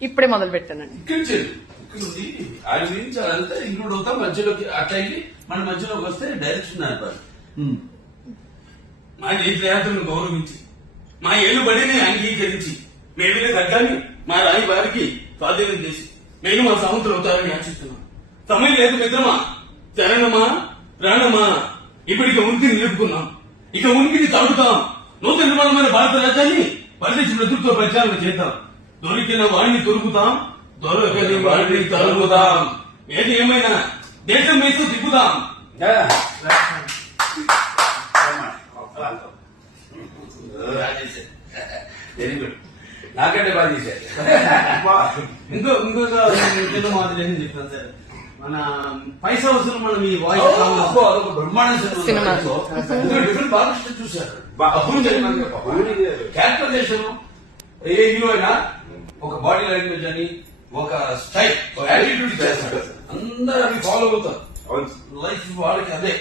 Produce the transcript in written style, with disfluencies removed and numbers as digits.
ఇప్పుడే మొదలు పెట్టానండి. ఆయన గురించి అదంతా ఇంక్లూడ్ అవుతాం మధ్యలోకి అట్లా వెళ్ళి మన మధ్యలోకి వస్తే డైరెక్షన్ నడిపారు. మా దేశయాత్రను గౌరవించి మా ఏలుబడిని అంగీకరించి మేమే తగ్గాన్ని మా రాయి వారికి స్వాధీనం చేసి మేము మా సముద్రం అవుతారని ఆశిస్తున్నాం. సమయం లేదు మిత్రమా, చరణమా, ప్రాణమా, ఇప్పటికి ఉనికి నిలుపుకున్నాం, ఇక ఉనికిని చాటుతాం. నూతన నిర్మాణమైన భారత రాజ్యాన్ని పరిదేశ నేతృత్వ ప్రచారణ చేద్దాం. దొరికిన వాడిని దొరుకుతాం, దొరకని వాడిని తరుగుదాం. ఏది ఏమైనా దేశం వేసి తిప్పుదాం. వెరీ గుడ్, నాకంటే బాగా చేశారు. ఇంకొక చిన్న మాదిరి ఏం చెప్తాను సార్, మన పైసా వసూలు మనం ఈ వాయిస్ అదొక బ్రహ్మాండ సినిమా డిఫరెంట్ బాగా చూశారు. క్యారెక్టరైజేషన్ ఏ హీరో అయినా ఒక బాడీ లాంగ్వేజ్ అని ఒక స్టైల్ యాటిట్యూడ్ చేస్తాడు, అందరూ అవి ఫాలో అవుతారు. లైఫ్ వాళ్ళకి అదే.